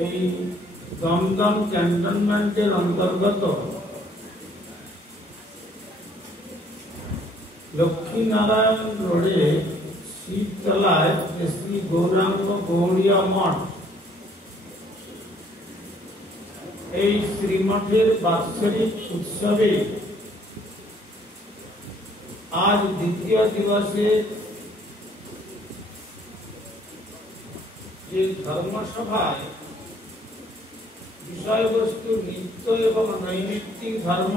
এই দমদম ক্যান্টনমেন্টের অন্তর্গত লক্ষ্মীনারায়ণ রোডে শিবতলায় শ্রী গৌরাঙ্গ গৌড়িয়া মঠ, এই শ্রীমঠের বাৎসরিক উৎসবে আজ দ্বিতীয় দিবসে যে ধর্মসভায় বিষয়বস্তু নিত্য এবং নৈমিত্তিক ধর্ম,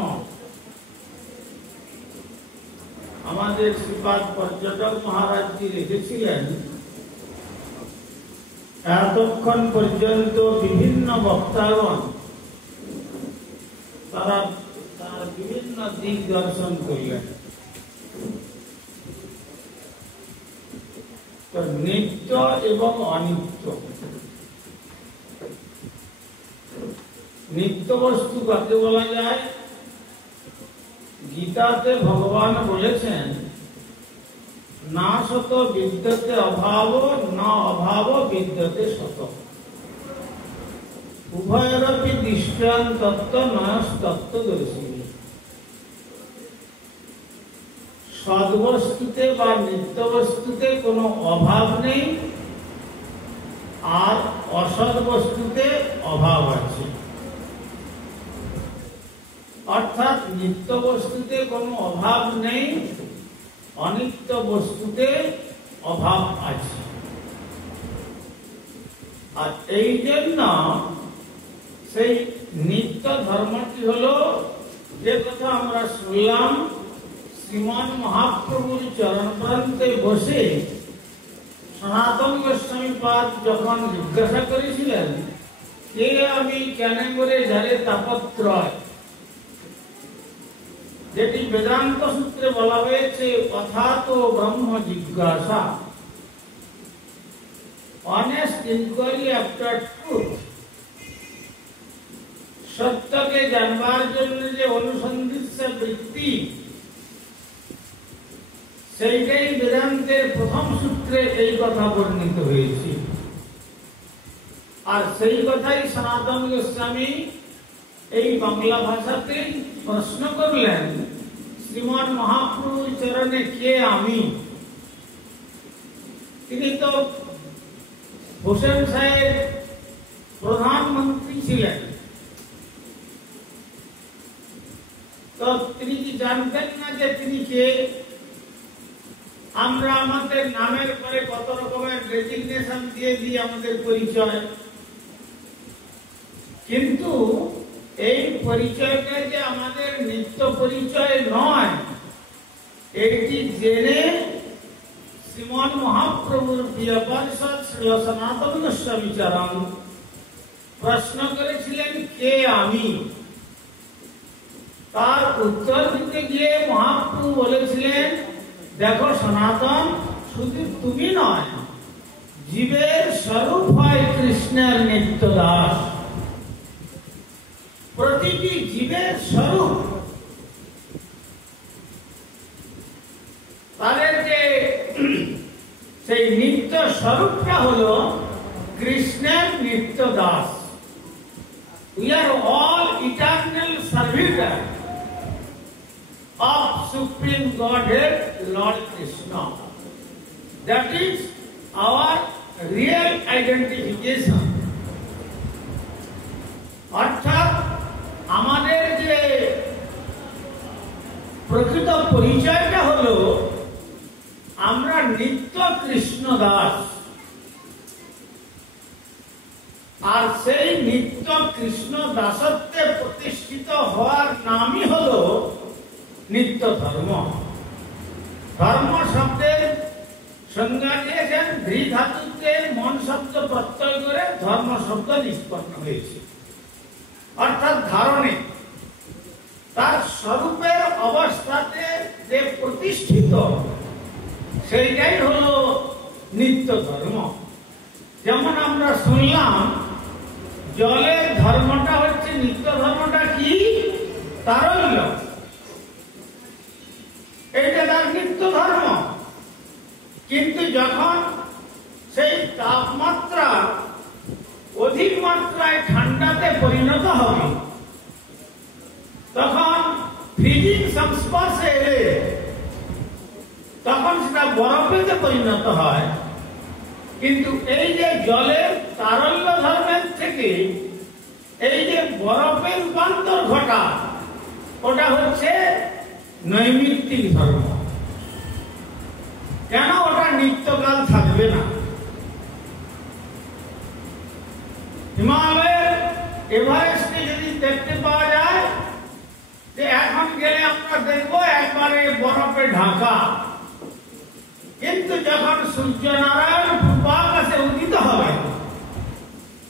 আমাদের শ্রীপাদ পর্যটক মহারাজজি রেখেছিলেন। এতক্ষণ পর্যন্ত বিভিন্ন বক্তাগণ তারা তার বিভিন্ন দিক দর্শন করলেন। তো নিত্য এবং অনিত্য, নিত্য বস্তু কাকে বলা যায়? গীতাতে ভগবান বলেছেন, না সত বিদ্যতে অভাব, না অভাব বিদ্যতে সত। উভয়েরপি দৃষ্টান্তত্ব নয়স্তত্ত্বদর্শী। সদ্বস্তুতে বা নিত্য বস্তুতে কোনো অভাব নেই, আর অসৎ বস্তুতে অভাব আছে। অর্থাৎ নিত্য বস্তুতে কোনো অভাব নেই, অনিত্য বস্তুতে অভাব আছে। আর এই জন্য সেই নিত্য ধর্মটি হলো, যে কথা আমরা শুনলাম, শ্রীমান মহাপ্রভুর চরণ প্রান্তে বসে সনাতন গোস্বামী পাদ যখন জিজ্ঞাসা করেছিলেন, কে আমি কেন করে যারে তাপত্রয়, যেটি বেদান্ত সূত্রে বলা হয়েছে অথাত ব্রহ্ম জিজ্ঞাসা, অনেস্ট ইনকোয়ারি আফটার ট্রুথ। সত্যকে জানবার জন্য যে অনুসন্ধিৎস বৃত্তি, সেইটাই বেদান্তের প্রথম সূত্রে এই কথা বর্ণিত হয়েছে। আর সেই কথাই সনাতন গোস্বামী এই বাংলা ভাষাতে প্রশ্ন করলেন, শ্রীমান মহাপ্রভুর চরণে কে আমি? তিনি তো হোসেন সাহেব প্রধানমন্ত্রী ছিলেন, তো তিনি কি জানতেন না যে তিনি কে? আমরা আমাদের নামের পরে কত রকমের ডেজিগনেশন দিয়ে দিই আমাদের পরিচয়, কিন্তু এই পরিচয়টা যে আমাদের নিত্য পরিচয় নয়, এটি জেনে শ্রীমান মহাপ্রভুর প্রিয় পার্ষদ শ্রী সনাতন গোস্বামী চরণ প্রশ্ন করেছিলেন, কে আমি? তার উত্তর দিতে গিয়ে মহাপ্রভু বলেছিলেন, দেখো সনাতন, শুধু তুমি নয়, জীবের স্বরূপ হয় কৃষ্ণের নিত্য দাস। প্রতিটি জীবের স্বরূপ, তাদের যে সেই নিত্য স্বরূপটা হলো কৃষ্ণের নিত্য Das. We are all eternal servitors of Supreme Godhead, Lord Krishna. That is our real identification. অর্থাৎ আমাদের যে প্রকৃত পরিচয়টা হলো, আমরা নিত্য কৃষ্ণ দাস। আর সেই নিত্য কৃষ্ণ দাসত্বে প্রতিষ্ঠিত হওয়ার নামই হলো নিত্য ধর্ম। ধর্ম শব্দের সংজ্ঞা দিয়েছেন, ধৃ ধাতুতে মন শব্দ প্রত্যয় করে ধর্ম শব্দ নিষ্পন্ন হয়েছে। অর্থাৎ ধারণে, তার স্বরূপের অবস্থাতে যে প্রতিষ্ঠিত, সেইটাই হলো নিত্য ধর্ম। যেমন আমরা শুনলাম, জলের ধর্মটা হচ্ছে, নিত্য ধর্মটা কি? তারল্য। এইটা তার নিত্য ধর্ম। কিন্তু যখন সেই তাপমাত্রা অধিক মাত্রায় ঠান্ডাতে পরিণত হবে, তখন ফ্রিজিং সংস্পর্শে এলে তখন সেটা বরফেতে পরিণত হয়। কিন্তু এই যে জলের তারল্য ধর্মের থেকে এই যে বরফের রূপান্তর ঘটা, ওটা হচ্ছে নৈমিত্তিক ধর্ম। কেন? ওটা নিত্যকাল থাকবে না। হিমালয়ের এভারেস্টে যদি দেখতে পাওয়া যায় যে এখন গেলে আমরা দেখবো একবারে বরফে ঢাকা, কিন্তু যখন সূর্য নারায়ণ পূর্বাকাশে উদিত হবে,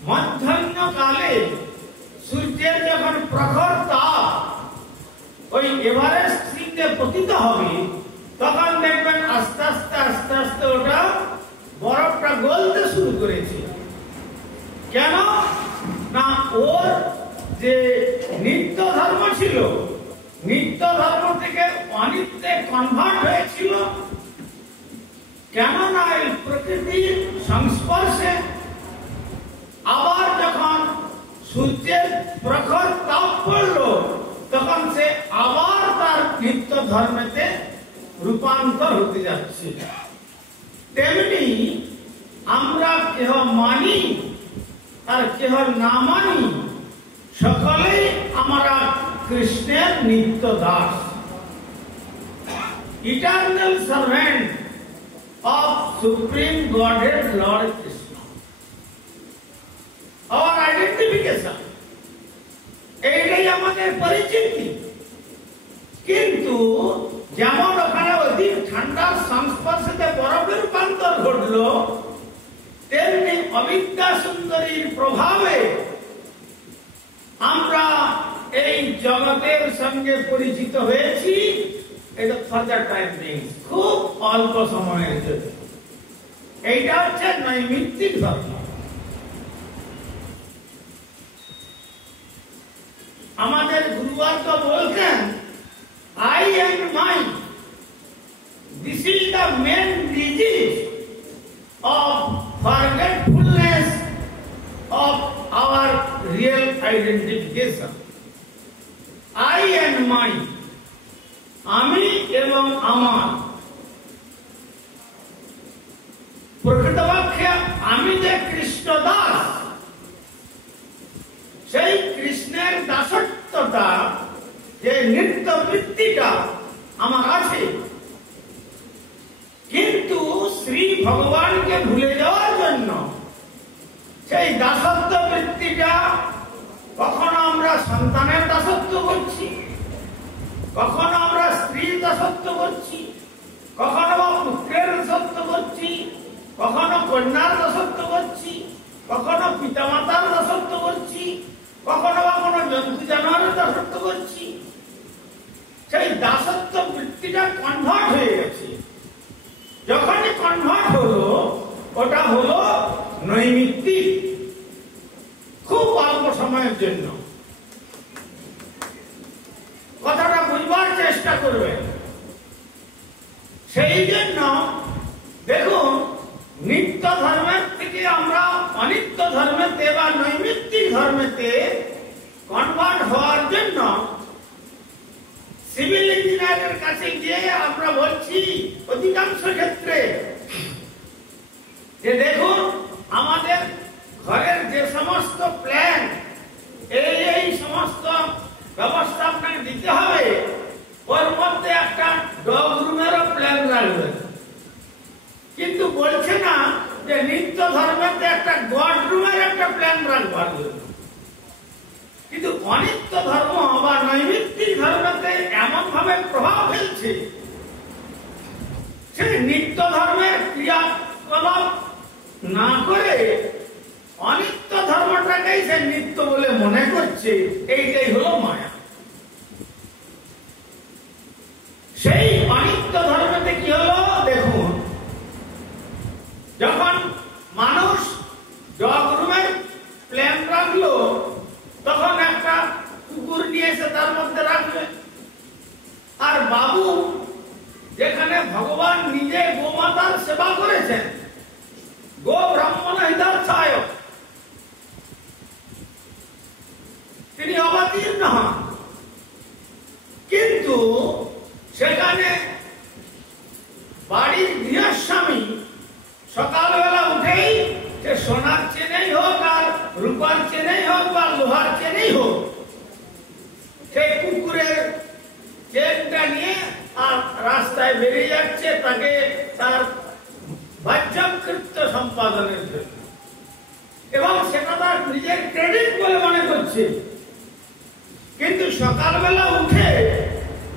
মধ্যাহ্নকালে সূর্যের যখন প্রখর তাপ ওই এভারেস্ট শৃঙ্গে পতিত হবে, তখন দেখবেন আস্তে আস্তে আস্তে আস্তে ওটা বরফটা গলতে শুরু করেছে। কেন না? ওর যে নিত্য ধর্ম ছিল, নিত্য ধর্ম থেকে অনিত্যে কনভার্ট হয়েছিল। কেননা এই প্রকৃতির সংস্পর্শে আবার যখন সূর্যের প্রখর তাপ পড়ল, তখন সে আবার তার নিত্য ধর্মেতে রূপান্তর হতে যাচ্ছে। তেমনি আমরা কেহ মানি আর কেহ না মানি, সকলেই আমরা কৃষ্ণের নিত্য Das, eternal servant of Supreme Godhead Lord Krishna. Our identification, এইটাই আমাদের পরিচিতি। কিন্তু যেমন ওখানে অধিক ঠান্ডার সংস্পর্শে বরফের রূপান্তর ঘটলো, তেমনি অবিদ্যা সুন্দরীর প্রভাবে আমরা এই জগতের সঙ্গে পরিচিত হয়েছি। এটা ফার্দার টাইম নেই, খুব অল্প সময়ের জন্য। এইটা হচ্ছে নৈমিত্তিক ধর্ম। আমাদের গুরুবার তো বলতেন, I and my, this is the main disease of forgetfulness of our real identification. I and my, আমি এবং আমার। প্রকৃতপক্ষে আমি যে কৃষ্ণ দাস, সেই কৃষ্ণের দাসত্বটা, যে নিত্য বৃত্তিটা আমার আছে, কিন্তু শ্রী ভগবানকে ভুলে যাওয়ার জন্য সেই দাসত্ব বৃত্তিটা কখনো আমরা সন্তানের দাসত্ব করছি, কখনো আমরা স্ত্রীর দাসত্ব করছি, কখনো পুত্রের দাসত্ব করছি, কখনো কন্যার দাসত্ব করছি, কখনো পিতামাতার দাসত্ব করছি, কখনো বা কোনো জন্তু জানোয়ারের দাসত্ব করছি। সেই দাসত্ব বৃত্তিটা কনভার্ট হয়ে গেছে। যখনই কনভার্ট হলো, ওটা হলো নৈমিত্তিক, খুব অল্প সময়ের জন্য। কথাটা বুঝবার চেষ্টা করবেন। সেই জন্য দেখুন, নিত্য ধর্মের থেকে আমরা অনিত্য ধর্মেতে বা নৈমিত্তিক ধর্মেতে কনভার্ট হওয়ার জন্য সিভিল ইঞ্জিনিয়ারের কাছে গিয়ে আমরা বলছি অধিকাংশ ক্ষেত্রে যে দেখুন, আমাদের ঘরের যে সমস্ত প্ল্যান, এই সমস্ত ব্যবস্থা আপনাকে দিতে হবে, ওর মধ্যে একটা ডগ রুমেরও প্ল্যান রাখবেন। কিন্তু বলছে না যে নিত্য ধর্মেতে একটা গড রুমের একটা প্ল্যান রাখবার জন্য। কিন্তু অনিত্য ধর্ম বা নৈমিত্তিক ধর্মেতে এমন ভাবে প্রভাব ফেলছে, সে নিত্য ধর্মের ক্রিয়াকলাপ না করে অনিত্য ধর্মটাকেই সে নিত্য বলে মনে করছে। এইটাই হলো মায়া। সেই অনিত্য ধর্মেতে কি হলো দেখুন, যখন মানুষ ডগ রুমের প্ল্যান রাখলো, তখন একটা কুকুর নিয়ে এসে তার মধ্যে রাখবে। আর বাবু যেখানে ভগবান নিজে গোমাতার সেবা করেছেন, গো ব্রাহ্মণ হিতার্থায়, সোনার চেনেই হোক আর রূপার চেনেই হোক বা লোহার চেনেই হোক, সেই কুকুরের চেনটা নিয়ে আর রাস্তায় বেরিয়ে যাচ্ছে তাকে তার বাহ্যকৃত্য সম্পাদনের জন্য, এবং সেটা তার নিজের ক্রেডিট বলে মনে করছে। কিন্তু সকালবেলা উঠে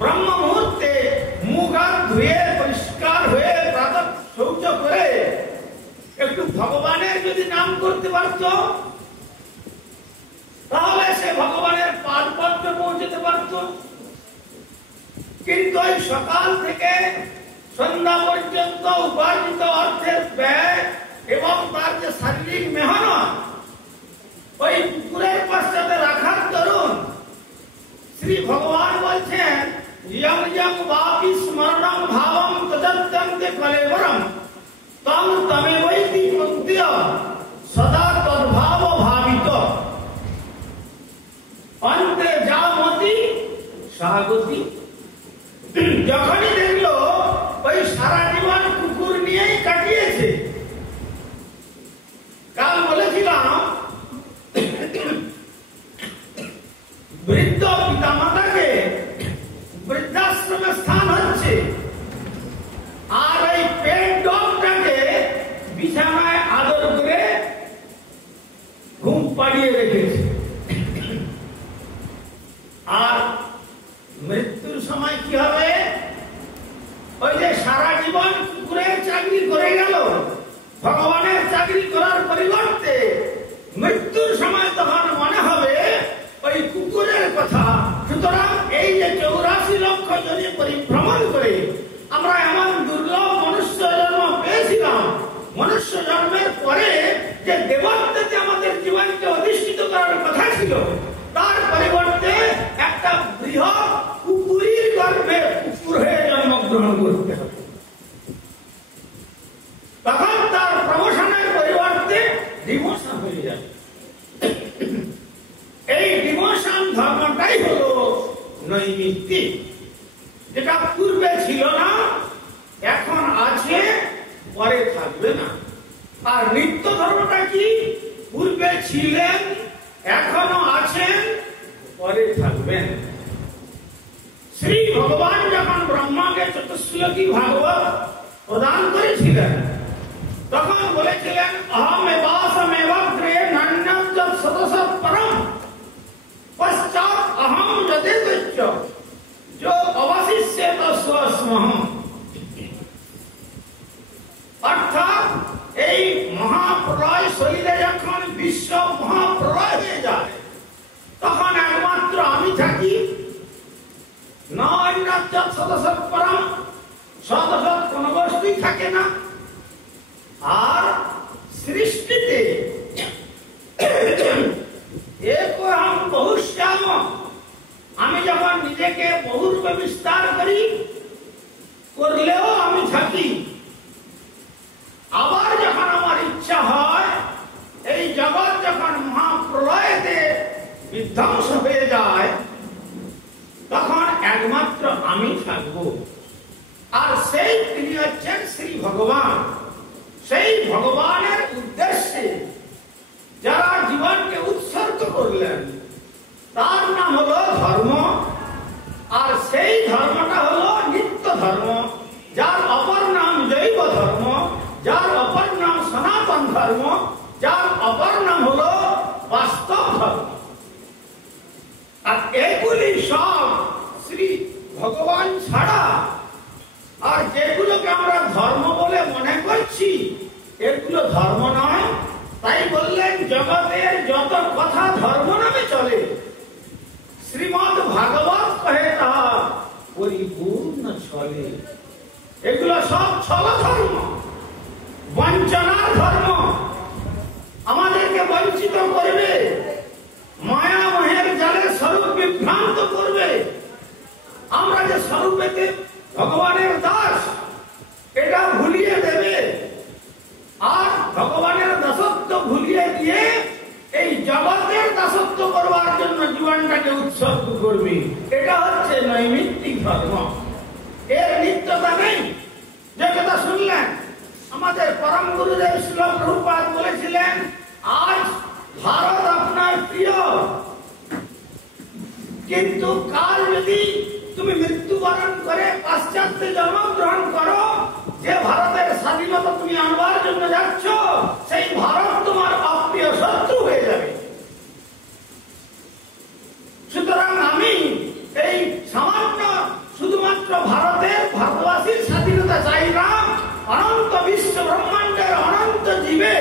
ব্রহ্ম মুহূর্তে মুখ হাত ধুয়ে পরিষ্কার হয়ে প্রাতঃ শৌচ করে একটু ভগবানের যদি নাম করতে পারত, তাহলে সে ভগবানের পাদ পদ্মে পৌঁছতে পারত। কিন্তু ওই সকাল থেকে সন্ধ্যা পর্যন্ত উপার্জিত অর্থের ব্যয় এবং তার যে শারীরিক মেহনত ওই কুকুরের পশ্চাতে রাখার দরুন শ্রী ভগবান বলছেন, ইয়ং ইয়ং বাপি স্মরণং ভাবং তদত্যন্তে কলেবরং তং তমেবৈতি পন্ত্য সদা তদ্ভাব ভাবিত অন্তে যা মতি সাগতি। যখনই দেখলো ওই সারা জীবন কুকুর নিয়েই কাটিয়েছে। কাল বলেছিলাম বৃদ্ধ পিতামাতাকে বৃদ্ধাশ্রমে স্থান হচ্ছে, আর এই পেট ডগটাকে বিছানায় আদর করে ঘুম পাড়িয়ে রেখেছে। আর মৃত্যুর সময় কি হবে? ওই যে সারা জীবন কুকুরের চাকরি করে গেল, ভগবানের চাকরি করার পরিবর্তে মৃত্যুর সময় তখন মনে হবে ওই কুকুরের কথা। সুতরাং এই যে 84 লক্ষ জনে পরিভ্রমণ করে আমরা এমন দুর্লভ মনুষ্য জন্ম পেয়েছিলাম, মনুষ্য জন্মের পরে যে দেবত্বতে আমাদের জীবনকে অধিষ্ঠিত করার কথা ছিল, তার পরিবর্তে একটা বৃহৎ কুকুরের গর্ভে কুকুর হয়ে জন্মগ্রহণ করতে হবে। তখন তার প্রমোশনের পরিবর্তে ডিমোশন হয়ে যাবে। এই ডিমোশন ধর্মটাই হলো নৈমিত্তিক, যেটা পূর্বে ছিল না, এখন আছে, পরে থাকবে না। আর নিত্য ধর্মটা কি? পূর্বে ছিলেন, এখনো আছেন, পরে থাকবেন। শ্রী ভগবান যখন ব্রহ্মাকে চতুশ্লোকী ভাগবত প্রদান করেছিলেন, তখন বলেছিলেন অহমেবাসমেবগ্রে নান্যৎ সতসৎ পরম পশ্চাৎ অহম যদেতচ্চ যো অবশিষ্যেত স্বস্মহম। অর্থাৎ এই মহাপ্রলয় শরীরে যখন বিশ্ব মহাপ্রলয় হয়ে যায়, তখন একমাত্র আমি থাকি, নন্যৎ সতসৎ পরম, সতসৎ কোন বস্তুই থাকে না। আর সৃষ্টিতে একহম বহুশ্যাম, আমি যখন নিজেকে বহুরূপে বিস্তার করি, করলেও আমি থাকি। আবার যখন আমার ইচ্ছা হয়, এই জগৎ যখন মহাপ্রলয়েতে বিধ্বংস হয়ে যায়, তখন একমাত্র আমি থাকবো। আর সেই তিনি হচ্ছেন শ্রী ভগবান। সেই ভগবানের উদ্দেশ্যে যারা জীবনকে উৎসর্গ করলেন, তার নাম হলো ধর্ম। আর সেই ধর্মটা হলো নিত্য ধর্ম, যার অপর নাম জৈব ধর্ম, যার অপর নাম সনাতন ধর্ম, যার অপর নাম হলো বাস্তব ধর্ম। আর এগুলি সব শ্রী ভগবান ছাড়া আর যেগুলোকে আমরা ধর্ম বলে মনে করছি, এগুলো ধর্ম নয়। তাই বললেন জগতের যত কথা ধর্ম নামে চলে, শ্রীমদ ভাগবত কহে তাহা পরিপূর্ণ চলে। এগুলো সব ছল ধর্ম, বঞ্চনার ধর্ম, আমাদেরকে বঞ্চিত করবে, মায়া মোহের জালে স্বরূপ বিভ্রান্ত করবে। আমরা যে স্বরূপেতে ভগবানের দাস, এটা ভুলিয়ে দেবে। আর ভগবানের দাসত্ব ভুলিয়ে দিয়ে এই জগতের দাসত্ব করবার জন্য জীবনটাকে উৎসর্গ করবে। এটা হচ্ছে নৈমিত্তিক ধর্ম। এর নিত্যতা নেই। যে কথা শুনলেন, আমাদের পরম গুরুদেব শ্রীল প্রভুপাদ বলেছিলেন, কিন্তু কাল যদি তুমি মৃত্যুবরণ করে পাশ্চাত্যে জন্মগ্রহণ করো, যে ভারতের স্বাধীনতা তুমি আনবার জন্য যাচ্ছ, সেই ভারত তোমার অপ্রিয় শত্রু হয়ে যাবে। সুতরাং আমি এই সামান্য শুধুমাত্র ভারতবাসীর স্বাধীনতা চাই না, অনন্ত বিশ্ব ব্রহ্মাণ্ডের অনন্ত জীবে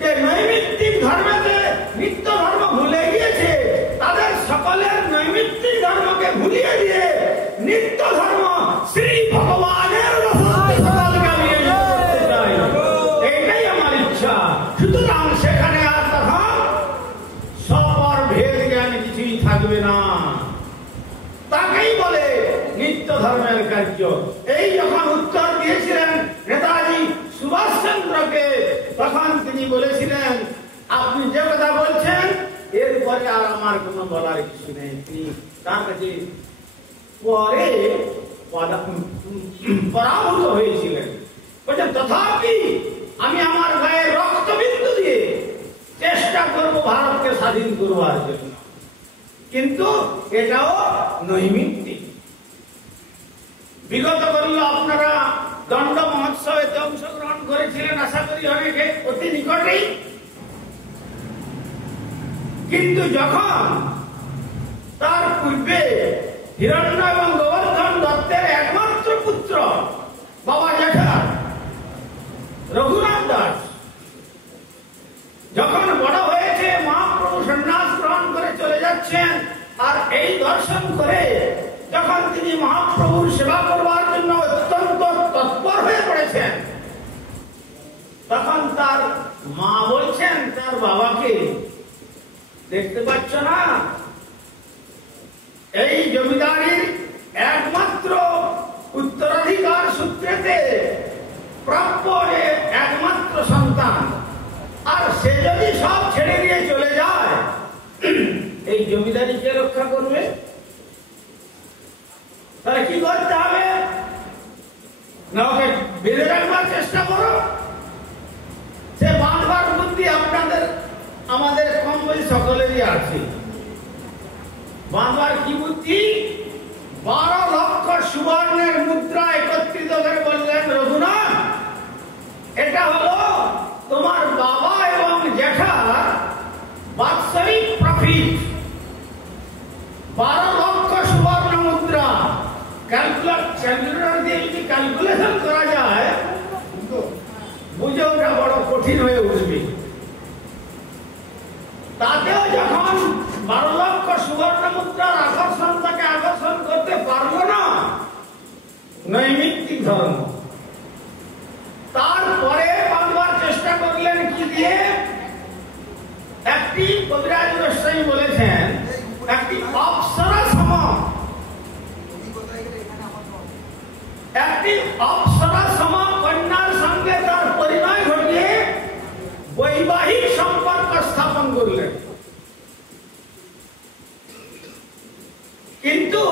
যে নৈমিত্তিক ধর্মেতে নিত্য ধর্ম ভুলে গিয়েছে, তাদের সকলের নৈমিত্তিক ধর্মকে ভুলিয়ে দিয়ে নিত্য ধর্ম শ্রী ভগবানের এইটাই আমার ইচ্ছা। সুতরাং সেখানে আর তখন সপর ভেদ জ্ঞান কিছুই থাকবে না, তাকেই বলে নিত্য ধর্মের কার্য। এই যখন উত্তর দিয়েছিলেন নেতাজি সুভাষচন্দ্রকে, তখন তিনি বলেছিলেন, আপনি যে কথা বলছেন এরপরে আর আমার কোনো বলার কিছু নেই। তিনি তার কাছে পরে পরাভূত হয়েছিলেন, বলছেন তথাপি আমি আমার গায়ে রক্তবিন্দু দিয়ে চেষ্টা করব ভারতকে স্বাধীন করবার জন্য, কিন্তু এটাও নৈমিত্তিক। বিগত করল আপনারা দণ্ড মহোৎসবেতে অংশগ্রহণ করেছিলেন, আশা করি অনেকে অতি নিকটেই। কিন্তু যখন তার পূর্বে হিরণ্য এবং গোবর্ধন দত্তের একমাত্র পুত্র বাবা জ্যাঠা রঘুনাথ দাস যখন বড় হয়েছে, মহাপ্রভু সন্ন্যাস গ্রহণ করে চলে যাচ্ছেন, আর এই দর্শন করে যখন তিনি মহাপ্রভুর সেবা করবার জন্য অত্যন্ত তৎপর হয়ে পড়েছেন, তখন তার মা বলছেন তার বাবাকে, দেখতে পাচ্ছ না এই জমিদারির একমাত্র উত্তরাধিকার সূত্রেতে প্রাপ্য একমাত্র সন্তান, আর সে যদি সব ছেড়ে দিয়ে চলে যায়, এই জমিদারিকে রক্ষা করবে? তাহলে কি করতে হবে? না ওকে বেঁধে রাখবার চেষ্টা করো। সে বাঁধবার বুদ্ধি আমাদের কম বেশি সকলেরই আছে। বাঁধবার কি বুদ্ধি? 12 লক্ষ সুবর্ণের মুদ্রা একত্রিত করে বললেন, রঘুনাথ, এটা হলো তোমার বাবা এবং জ্যাঠার বাৎসরিক প্রফিট। 12 লক্ষ সুবর্ণ মুদ্রা ক্যালকুলেটর দিয়ে যদি ক্যালকুলেশন করা যায়, বুঝে ওটা বড় কঠিন হয়ে উঠবে। তাতেও যখন 12 লক্ষ সুবর্ণ মুদ্রার আকর্ষণ তাকে আকর্ষণ করতে পারলো না, নৈমিত্তিক ধর্ম। তারপরে বাঁধবার চেষ্টা করলেন কি দিয়ে? একটি কবিরাজ গোস্বামী বলেছেন, একটি অপ্সরা সম, একটি অপ্সরা সম কন্যার সঙ্গে তার পরিণয় ঘটিয়ে বৈবাহিক সম্পর্ক স্থাপন করলেন। কিন্তু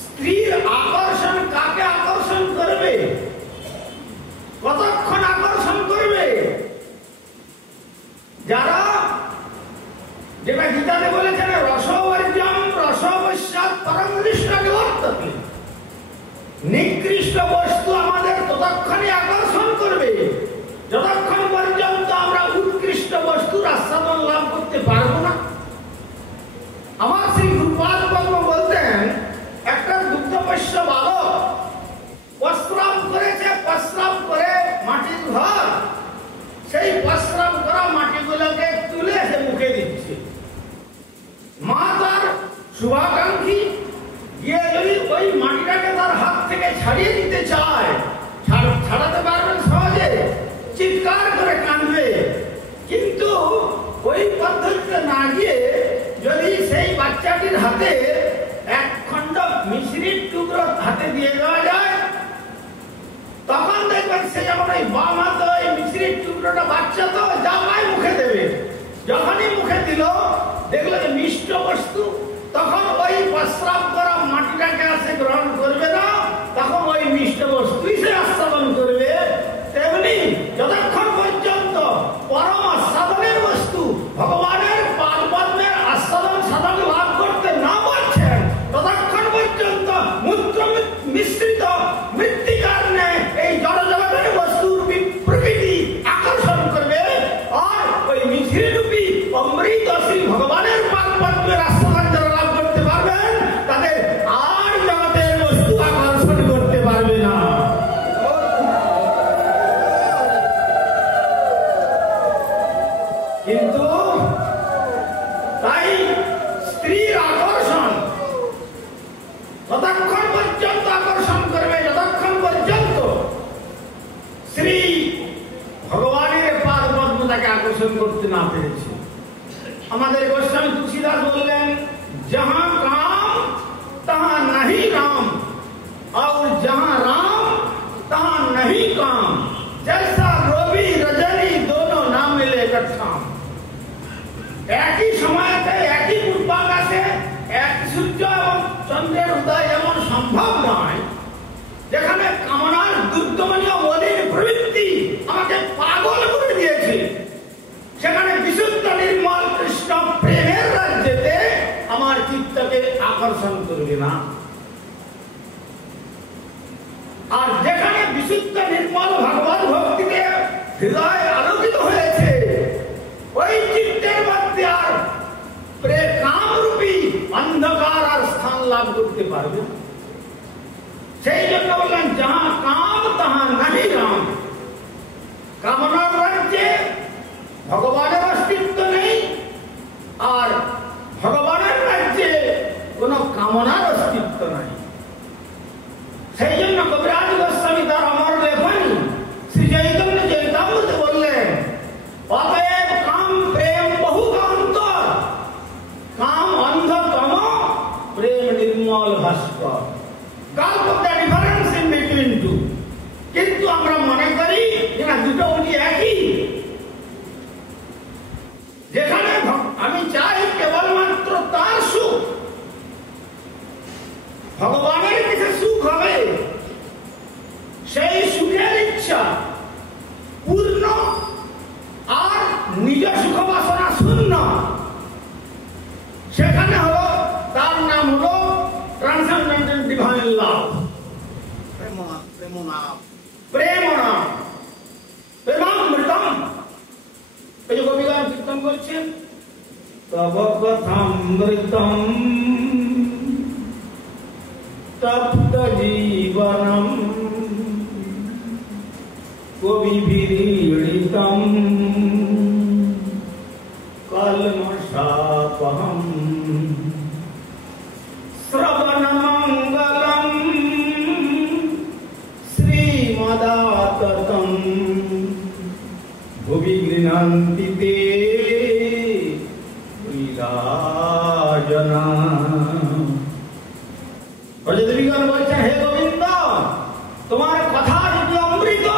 স্ত্রীর আকর্ষণ কাকে আকর্ষণ করবে? কতক্ষণ আকর্ষণ করবে? যারা, যেটা গীতাতে বলেছেন, রসবর্জ্যম রসবস্যাৎ পরম দৃষ্ট নিবর্ততে, নিকৃষ্ট বস্তু আমাদের ততক্ষণই আকর্ষণ করবে যতক্ষণ পর্যন্ত আমরা উৎকৃষ্ট বস্তুর আস্বাদন লাভ করতে পারবো না। আমার শ্রী গুরুপাদ পদ্ম বলতেন, একটা দুগ্ধপোষ্য বালক প্রস্রাব করেছে, প্রস্রাব করে মাটির ঘর, সেই প্রস্রাব করা মাটিগুলোকে তুলে সে মুখে দিচ্ছে। মা তার শুভাকাঙ্ক্ষী গিয়ে যদি ওই মাটিটাকে তার হাত থেকে ছাড়িয়ে দিতে চায়, ছাড়াতে পারবেন সহজে? চিৎকার করে কাঁদবে। কিন্তু ওই পদ্ধতিতে না গিয়ে যদি সেই বাচ্চাটির হাতে এক খণ্ড মিশ্রির টুকরো হাতে দিয়ে দেওয়া যায়, তখন দেখবেন সে যখন ওই বাম হাতে ওই মিশ্রির টুকরোটা, বাচ্চা তো জামাই মুখে দেবে, যখনই মুখে দিল দেখলো যে মিষ্ট বস্তু, তখন ওই প্রস্রাব করা মাটিটাকে সে গ্রহণ করবে না, তখন ওই মিষ্ট বস্তুই সে আস্বাদন করবে। তেমনি যতক্ষণ পর্যন্ত পরম আস্বাদনের বস্তু ভগবানের পাদপদ্মের আস্বাদন সাধন লাভ করতে না পারছেন, কিন্তু তাই স্ত্রীর আকর্ষণ ততক্ষণ পর্যন্ত আকর্ষণ করবে যতক্ষণ পর্যন্ত শ্রী ভগবানের পাদ পদ্ম তাকে আকর্ষণ করতে না পেরেছে। আমাদের গোস্বামী তুলসীদাস বললেন, जहां काम तहां नहीं राम और जहां राम तहां नहीं काम, जैसा रवि रजनी दोनों ना मिले कट्ठाम। एक ही समय थे, एक ही पूर्वाकाशे एक সূর্য এবং চন্দ্রের উদয় যেমন সম্ভব নয়, যেখানে কামনার দুর্দমনীয় মলিন প্রবৃত্তি আমাকে পাগল করে দিয়েছে, সেখানে বিশুদ্ধ নির্মল কৃষ্ণ প্রেমের রাজ্যেতে আমার চিত্তকে আকর্ষণ করবে না। আর যেখানে বিশুদ্ধ নির্মল ভগবত ভক্তিতে হৃদয় আলোকিত হয়েছে, ওই চিত্তের মধ্যে আর কামরূপী অন্ধকার আর স্থান লাভ করতে পারবে না। সেই জন্য বললেন, যাহা কাম তাহা নাহি রাম। কামনার রাজ্যে ভগবানের অস্তিত্ব নেই, আর ভগবানের রাজ্যে কোন কামনার অস্তিত্ব নাই। সেই জন্য কবিরাজ গোস্বামী তার অমর লেখনী শ্রী চৈতন্য চরিতামৃতে বললেন, অতএব কাম প্রেম বহু অন্তর, কাম অন্ধতম, প্রেম নির্মল ভাস্কর। God put the difference in between two. কিন্তু আমরা মনে করি যে না, দুটো উনি একই। যেখানে আমি চাই কেবলমাত্র তার সুখ, ভগবানের কিছু সুখ হবে, সেই সুখের ইচ্ছা পূর্ণ আর নিজ সুখ বাসনা শূন্য, সেখানে হলো তার নাম হলো ট্রান্সেন্ডেন্টাল ডিভাইন লাভ, প্রেমামৃতম। এই যে কবিগান কীর্তন করছেন, তব কথামৃতম তপ্ত জীবনম কবিভিরীড়িতম কলমশাপহম শ্রবণমঙ্গলম শ্রীমদাততম ভুবি গৃহন্তি তে বিরাজনা। ব্রজদেবীগণ বলছেন, হে গোবিন্দ, তোমার কথা যদি অমৃত,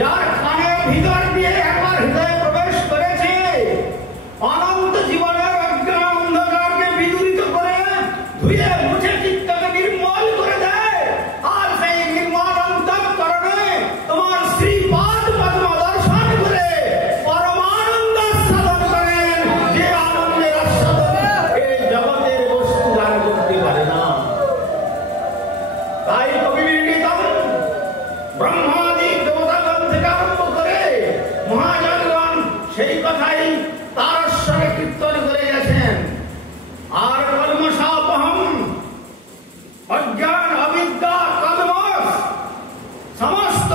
যার কানের ভিতর দিয়ে একবার হৃদয়ে প্রবেশ করেছে, অনন্ত জীবনের অজ্ঞান অন্ধকারকে বিদূরিত করে ধুয়ে মুছে চিত্তকে নির্মল করে দেয়, আর সেই নির্মল অন্তঃকরণে তোমার শ্রীপাদ পদ্ম দর্শন করে পরমানন্দ সাধন করেন, যে আনন্দের আস্বাদন এই জগতের বস্তু দান করতে পারে না। তাই কবিবিদিতম ব্রহ্মাদি দেবতাগণ থেকে আরম্ভ করে মহাজনগণ সেই কথাই তার স্বরে কীর্তন করে গেছেন। আর কলমশাপহম, অজ্ঞান অবিদ্যা কলমশ সমস্ত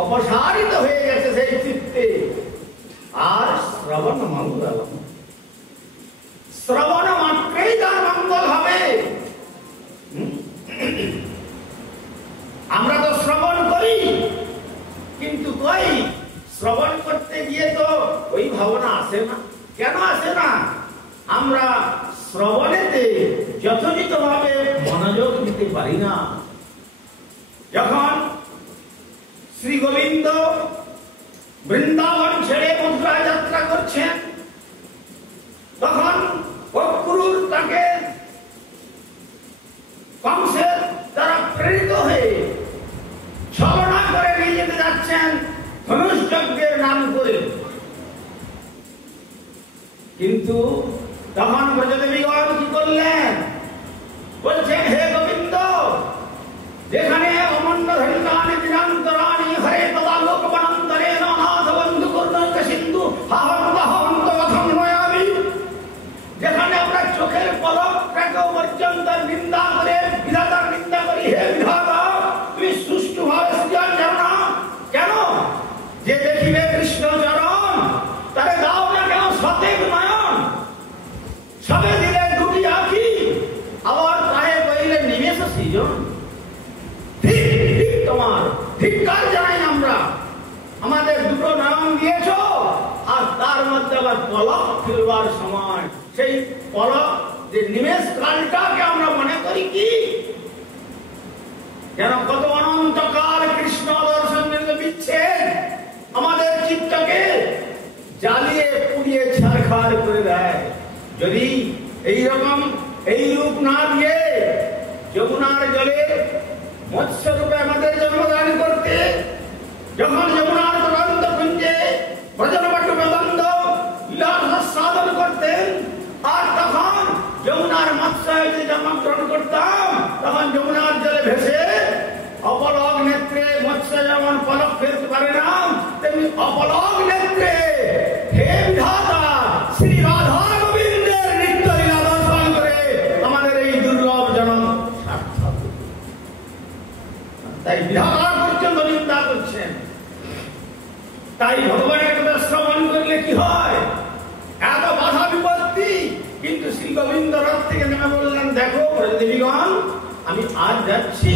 অপসারিত হয়ে গেছে সেই চিত্তে। আর শ্রবণ মঙ্গলম, শ্রবণ মাত্রেই তার মঙ্গল হবে। আমরা তো শ্রবণ করি, কিন্তু কই শ্রবণ করতে গিয়ে তো ওই ভাবনা আসে না। কেন আসে না? আমরা শ্রবণেতে যথোচিতভাবে মনোযোগ দিতে পারি না। যখন শ্রী গোবিন্দ বৃন্দাবন ছেড়ে মথুরা যাত্রা করছেন, তখন অক্রূর তাকে কংসের দ্বারা প্রেরিত হয়ে ছলনা করে নিয়ে যেতে যাচ্ছেন ধনুষ যজ্ঞের নাম করে। কিন্তু তখন ব্রজদেবীগণ কি করলেন? বলছেন, হে গোবিন্দ, যেখানে অমন্য ধন্যানি দিনান্তরানি হরে তদা লোকবনান্তরে নাথ বন্ধু করুণাক সিন্ধু হাহন্ত কথম নয়ামি, যেখানে আমরা চোখের পলকটাকে পর্যন্ত নিন্দা করে বিধাতার নিন্দা করি, হে বিধাতা তুমি সুষ্ঠুভাবে সৃজন জানো না কেন? যে দেখিবে কৃষ্ণ চরণ এবার পলক ফেলবার সময়, সেই পলক যে নিমেষ কালটাকে আমরা মনে করি কি যেন কত অনন্তকাল কৃষ্ণ দর্শন দিচ্ছে, আমাদের চিত্তকে জ্বালিয়ে পুড়িয়ে ছারখার করে দেয়। যদি এইরকম এই রূপ না দিয়ে যমুনার জলে মৎস্য রূপে আমাদের জন্মদান করতে, যখন যমুনার তরন্ত কুঞ্জে ব্রজনবট বেদন্দ লীলা সাধন করতেন, আর তখন যমুনার মৎস্যে জন্মগ্রহণ করতাম, তখন যমুনার জলে ভেসে অপলক নেত্রে মৎস্য যেমন পলক ফেলতে পারে না, তেমনি অপলক নেত্রে হে বিধাতা শ্রী রাধা গোবিন্দের নিত্য লীলা দর্শন করে আমাদের এই দুর্লভ জন্ম সার্থক। তাই বিধাতা পর্যন্ত নিন্দা করছেন। তাই ভগবানের কথা শ্রবণ করলে কি হয়, এত বাধা বিপত্তি, কিন্তু শ্রী গোবিন্দ রথ থেকে নেমে বললেন, দেখো দেবীগণ, আমি আজ যাচ্ছি,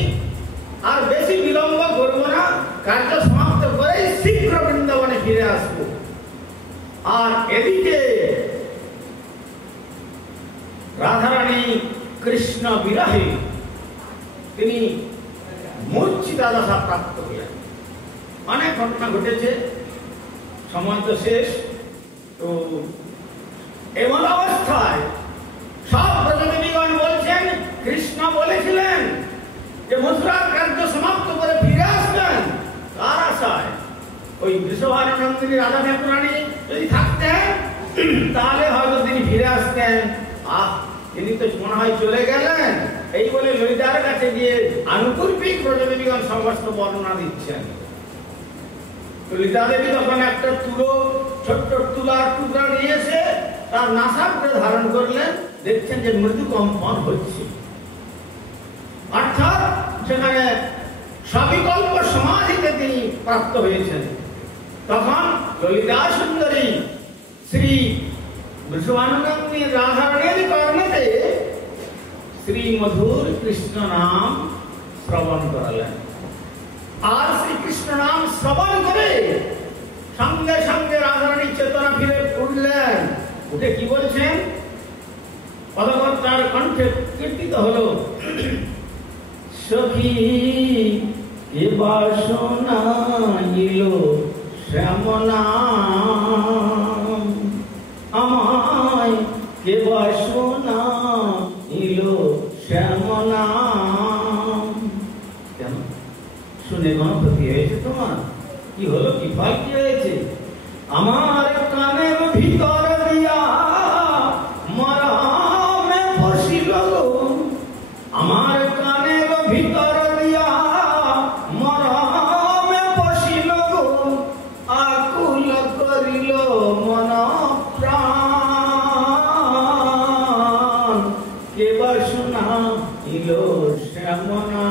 আর বেশি বিলম্ব করবো না, কার্য সমাপ্ত করে শীঘ্র বৃন্দাবনে ফিরে আসবো। আর এদিকে রাধারানী কৃষ্ণ বিরহে তিনি মূর্ছিতাদশা প্রাপ্ত হলেন। অনেক ঘটনা ঘটেছে, সময় তো শেষ। তো এমন অবস্থায় সব ব্রজদেবীগণ বলছেন, কৃষ্ণ বলেছিলেন যে মথুরার কার্য সমাপ্ত করে ফিরে আসবেন। কার আশায়? ওই বৃষভানুনন্দিনী রাধা ঠাকুরানী যদি থাকতেন তাহলে হয়তো তিনি ফিরে আসতেন। তিনি তো মনে হয় চলে গেলেন। এই বলে ললিতার কাছে গিয়ে আনুকূল্পিক ব্রজদেবীগণ সমস্ত বর্ণনা দিচ্ছেন। ললিতা দেবী তখন একটা ছোট্ট তুলার টুকরা নিয়ে এসে তার নাসা করে ধারণ করলেন, দেখছেন যে মৃদু কম্পন হচ্ছে, অর্থাৎ সেখানে সবিকল্প সমাধিতে তিনি প্রাপ্ত হয়েছেন। তখন ললিতা সুন্দরী শ্রী বৃষভানুনন্দিনী রাধারানীর কর্ণেতে শ্রী মধুর কৃষ্ণ নাম শ্রবণ করালেন। আর শ্রীকৃষ্ণ নাম শ্রবণ করে সঙ্গে সঙ্গে রাধারানী চেতনা ফিরে উঠলেন। উঠে কি বলছেন, অতঃপর তার কণ্ঠে কীর্তিত হলো, সখী এ বাসনা ইলো শ্যামনা, আমায় কে বাসনা ইলো শ্যামনা। কেন শুনে কোনো ক্ষতি হয়েছে তোমার? কি হলো, কি ফল কি হয়েছে? আমার কানের ভিতর দিয়া মরামে বসিল, আমার কানের ভিতর দিয়া মরামে বসিল, আকুল করিল মন প্রাণ, কে বাসনা ইলো শ্যামনা।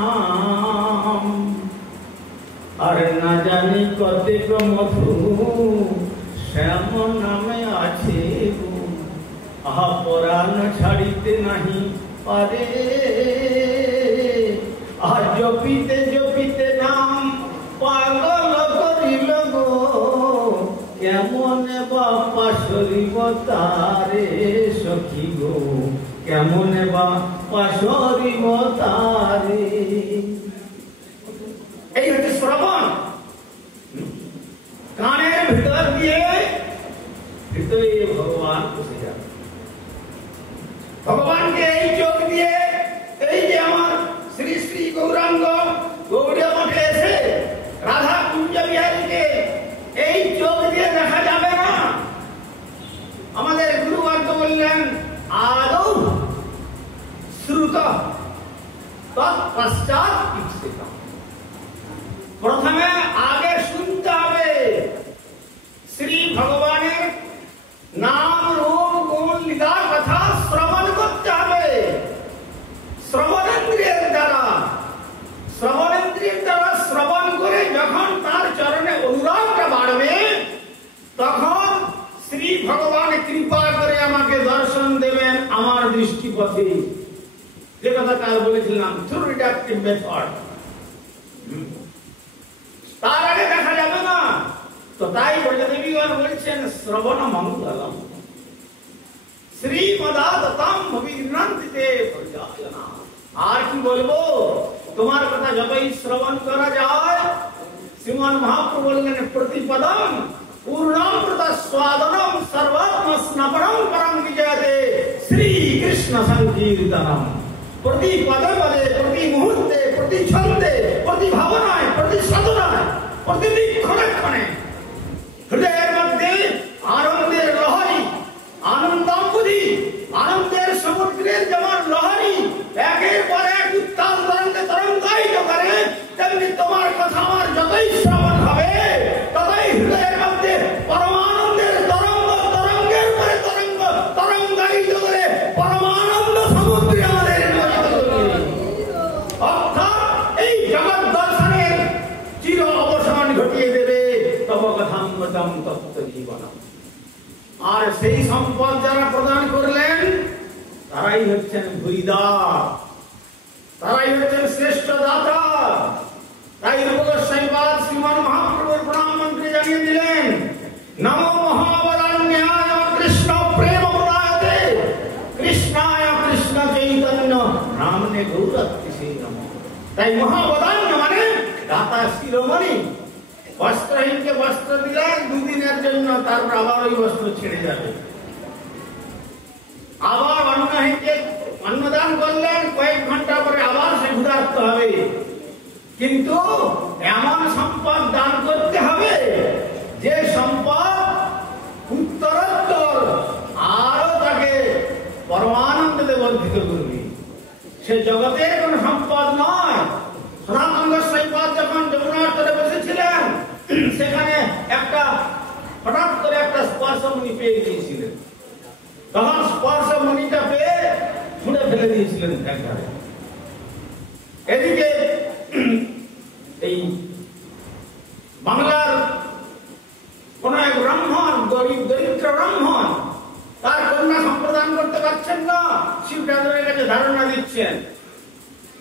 আর না জানি কতেক মধু শ্যাম নামে আছে, আহা পরাণ ছাড়িতে নাহি পারে, আর জপিতে জপিতে নাম পাগল করিল গো, কেমনে বা পাশরিব তারে সখী গো, কেমনে বা পাশরিব তারে। এই হচ্ছে শ্রবণ। কানের ভিতর দিয়ে ভিতরে ভগবান বসে যান। ভগবানকে এই চোখ দিয়ে, এই যে আমার শ্রী শ্রী গৌরাঙ্গ গৌড়ীয় মঠে এসে রাধা কুঞ্জ বিহারীকে এই চোখ দিয়ে দেখা যাবে না। আমাদের গুরুবর্গ বললেন, আদৌ শ্রুত তৎপশ্চাৎ ঈপ্সিত। প্রথমে আগে শুনতে হবে, শ্রী ভগবানের নাম রূপ গুণ লীলার কথা শ্রবণ করতে হবে শ্রবণেন্দ্রিয়ের দ্বারা। শ্রবণেন্দ্রিয়ের দ্বারা শ্রবণ করে যখন তার চরণে অনুরাগটা বাড়বে, তখন শ্রী ভগবান কৃপা করে আমাকে দর্শন দেবেন আমার দৃষ্টিপথে। যে কথা কাল বলেছিলাম, থ্রু রিডাকটিভ মেথড। তার আগে দেখা যাবে না। তো তাই ব্রজদেবীগণ বলছেন শ্রবণ মঙ্গলম শ্রীমদাদতাম ভবিগ্রান্তিতে পর্যায়না। আর কি বলবো, তোমার কথা যতই শ্রবণ করা যায়, শ্রীমান মহাপ্রভু বললেন প্রতিপদম পূর্ণামৃত স্বাদনম সর্বাত্ম স্নাপনম পরম বিজয়তে শ্রীকৃষ্ণ সংকীর্তনম। প্রতি পদে পদে, প্রতি মুহূর্তে, প্রতি ছন্দে, প্রতি ভাবনায়, প্রতি সাধনায়, প্রতিটি ক্ষণে ক্ষণে হৃদয়ের মধ্যে আনন্দের লহরী, আনন্দাম্বুধি, আনন্দের সমুদ্রের যেমন লহরী একের পর এক উত্তাল তরঙ্গে তরঙ্গায়িত করে, তেমনি তোমার কথা আমার যতই শ্রবণ হবে ততই হৃদয়ের মধ্যে পরমানন্দের তরঙ্গ, তরঙ্গের পরে তরঙ্গ তরঙ্গায়িত করে পরমানন্দ সমুদ্রে আমাদের অর্থাৎ এই জগৎ দর্শনের চির অবসান ঘটিয়ে দেবে তব কথামৃতম তত্ত্ব জীবনম। আর সেই সম্পদ যারা প্রদান করলেন তারাই হচ্ছেন ভূরিদার, তারাই হচ্ছেন শ্রেষ্ঠ দাতা। তাই রূপগোস্বামীপাদ শ্রীমান মহাপ্রভুর প্রণাম মন্ত্রে জানিয়ে দিলেন নমো মহাবদান্যায় কৃষ্ণ প্রেম প্রদায়তে কৃষ্ণায় কৃষ্ণ চৈতন্য নামনে গৌরত্রিষে নমঃ। তাই মহাবদান্য মানে দাতা শিরোমণি। বস্ত্রহীনকে বস্ত্র দিলেন দুদিনের জন্য, তারপর আবার ওই বস্ত্র ছেড়ে যাবে। আবার অন্নহীনকে অন্নদান করলেন, কয়েক ঘন্টা পরে আবার সে ক্ষুধার্ত হবে। কিন্তু এমন সম্পদ দান করতে হবে যে সম্পদ উত্তরোত্তর আরো তাকে পরমানন্দে বর্ধিত করবে। সে জগতের কোন সম্পদ নয়। সনাতন গোস্বামীপাদ যখন যমুনার তীরে বসেছিলেন, সেখানে একটা হঠাৎ করে একটা স্পর্শমণি পেয়ে গিয়েছিলেন। তখন স্পর্শমণিটা পেয়ে ছুঁড়ে ফেলে দিয়েছিলেন একবারে। এদিকে এই বাংলার কোন এক ব্রাহ্মণ, দরিদ্র ব্রাহ্মণ, তার কন্যা সম্প্রদান করতে পারছেন না। শিব ঠাকুরের কাছে ধারণা দিচ্ছেন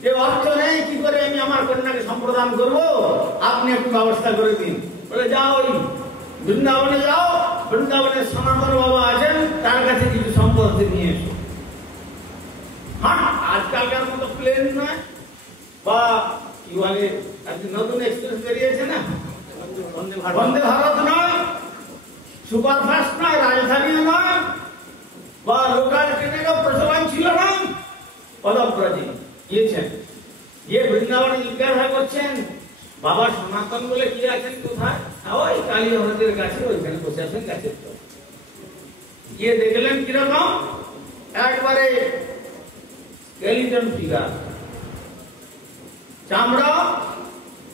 যে অর্থ নেই, কি করে আমি আমার কন্যাকে সম্প্রদান করবো, আপনি একটু ব্যবস্থা করে দিন। বলে যাও ওই বৃন্দাবনে যাও, বৃন্দাবনের সনাতন বাবা আছেন, তার কাছে কিছু সম্পদ নিয়ে এসো। হ্যাঁ, আজকালকার মতো প্লেন নয় বা কি বলে নতুন এক্সপ্রেস বেরিয়েছে না, বন্দে ভারত নয়, সুপারফাস্ট নয়, রাজধানীও নয়, বা লোকাল ট্রেনেরও প্রচলন ছিল না। পদব্রজে গিয়েছেন, গিয়ে বৃন্দাবনে জিজ্ঞাসা করছেন বাবা সনাতন বলে কি আছেন কোথায়? ওই কালী হ্রদের কাছে, ওইখানে বসে আছেন গাছের তলায়। গিয়ে দেখলেন কিরকম, একবারে স্কেলিটন ফিগার, চামড়া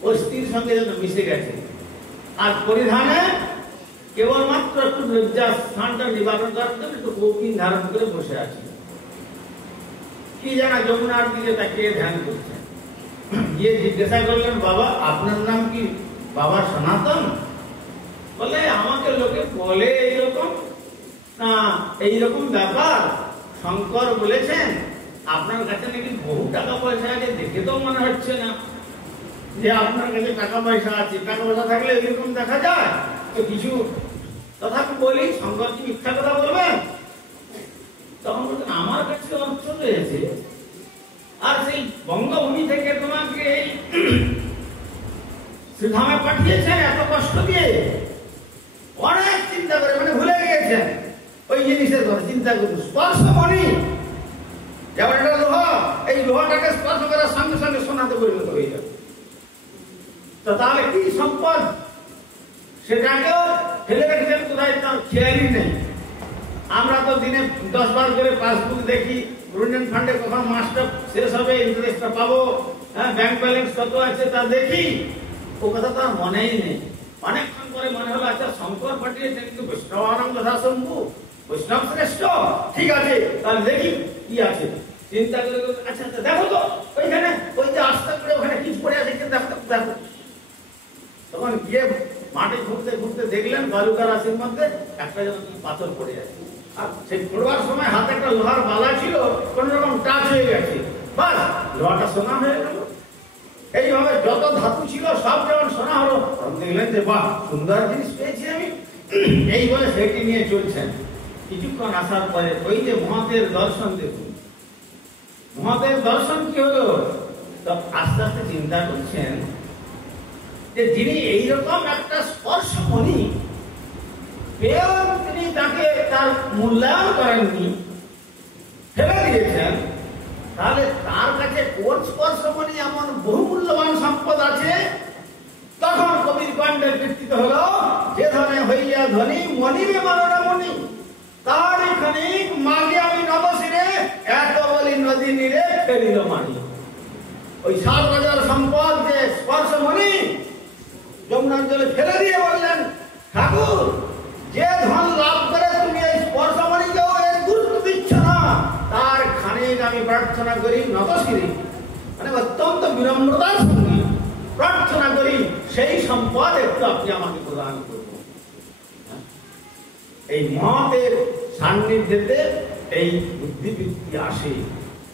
অস্থির সঙ্গে যেন মিশে গেছে, আর পরিধানে কেবলমাত্র একটু লজ্জা স্থানটা নিবারণ করার জন্য একটু কৌপিন ধারণ করে বসে আছে। কি জানা যমুনার দিকে তাকিয়ে ধ্যান করছেন। গিয়ে জিজ্ঞাসা করলেন বাবা আপনার নাম কি? বাবা সনাতন? বলে আমাকে লোকে বলে এইরকম না, এইরকম ব্যাপার। শঙ্কর বলেছেন আপনার কাছে নাকি বহু টাকা পয়সা আছে, দেখে তো মনে হচ্ছে না যে আপনার কাছে টাকা পয়সা আছে। টাকা পয়সা থাকলে এরকম দেখা যায় তো কিছু। তথাপি বলি শঙ্কর কি মিথ্যা কথা বলবেন? তখন বলছেন আমার কাছে অর্থ রয়েছে, আর সেই বঙ্গভূমি থেকে তোমাকে এই শ্রীধামে পাঠিয়েছেন এত কষ্ট দিয়ে। অনেক চিন্তা করে, মানে ভুলে গিয়েছেন ওই জিনিসের কথা। চিন্তা করুন, স্পর্শমণি যেমন একটা লোহা, এই লোহাটাকে স্পর্শ করার সঙ্গে সঙ্গে সোনাতে পরিণত হয়ে যাবে। তো তাহলে কি সম্পদ, সেটাকেও ফেলে রেখেছেন কোথায়, তার খেয়ালই নেই। আমরা তো দিনে 10 বার করে পাসবুক দেখি, প্রভিডেন্ট ফান্ডে কখন মাসটা শেষ হবে, ইন্টারেস্টটা পাবো, হ্যাঁ ব্যাংক ব্যালেন্স কত আছে তা দেখি। ও কথা তো আর মনেই নেই। অনেকক্ষণ পরে মনে হলো আচ্ছা শঙ্কর পাঠিয়েছেন, কিন্তু বৈষ্ণবানাম যথা শম্ভু, বৈষ্ণব শ্রেষ্ঠ, ঠিক আছে তাহলে দেখি কি আছে। চিন্তা করে আচ্ছা আচ্ছা দেখো তো ওইখানে, ওই যে আস্তে করে ওখানে কিছু পড়ে আছে, দেখো দেখো। তখন গিয়ে মাঠে ঘুরতে ঘুরতে দেখলেন বালুকা রাশির মধ্যে একটা যেন পাথর পড়ে আছে। আর সেই পড়বার সময় হাতে একটা লোহার বালা ছিল, কোন রকম টাচ হয়ে গেছে, বাস লোহাটা সোনা হয়ে গেল। এইভাবে যত ধাতু ছিল সব যেমন শোনা হলো, দেখলেন যে বাহ সুন্দর জিনিস পেয়েছি আমি, এই বলে সেটি নিয়ে চলছেন। কিছুক্ষণ আসার পরে ওই যে মহাদেব দর্শন, দেখুন মহাদেব দর্শন কি হলো, তো আস্তে আস্তে চিন্তা করছেন যে যিনি এইরকম একটা স্পর্শমণি পেয়েও তিনি তাকে তার মূল্যায়ন করেননি, ফেলে দিয়েছেন, তাহলে তার কাছে কোন স্পর্শমণি এমন বহু মূল্যবান সম্পদ আছে। তখন কবির কণ্ঠে কীর্তিত হলো, যে ধনে হইয়া ধনী মনিরে মানরামণি, তার খানিক মাগে আমি নবশিরে, এত বলি নদী নীরে ফেরিল মানি। ওই 7,000 সম্পদ যে স্পর্শমণি যমুনার জলে ফেলে দিয়ে বললেন, ঠাকুর যে ধন লাভ করে তুমি এই স্পর্শমণিকেও এর গুরুত্ব দিচ্ছ না, তার খানিক আমি প্রার্থনা করি নতশিরে, মানে অত্যন্ত বিনম্রতার সঙ্গে প্রার্থনা করি সেই সম্পদ একটু আপনি আমাকে প্রদান করবেন। এই মহতের সান্নিধ্যেতে এই বুদ্ধিবৃত্তি আসে,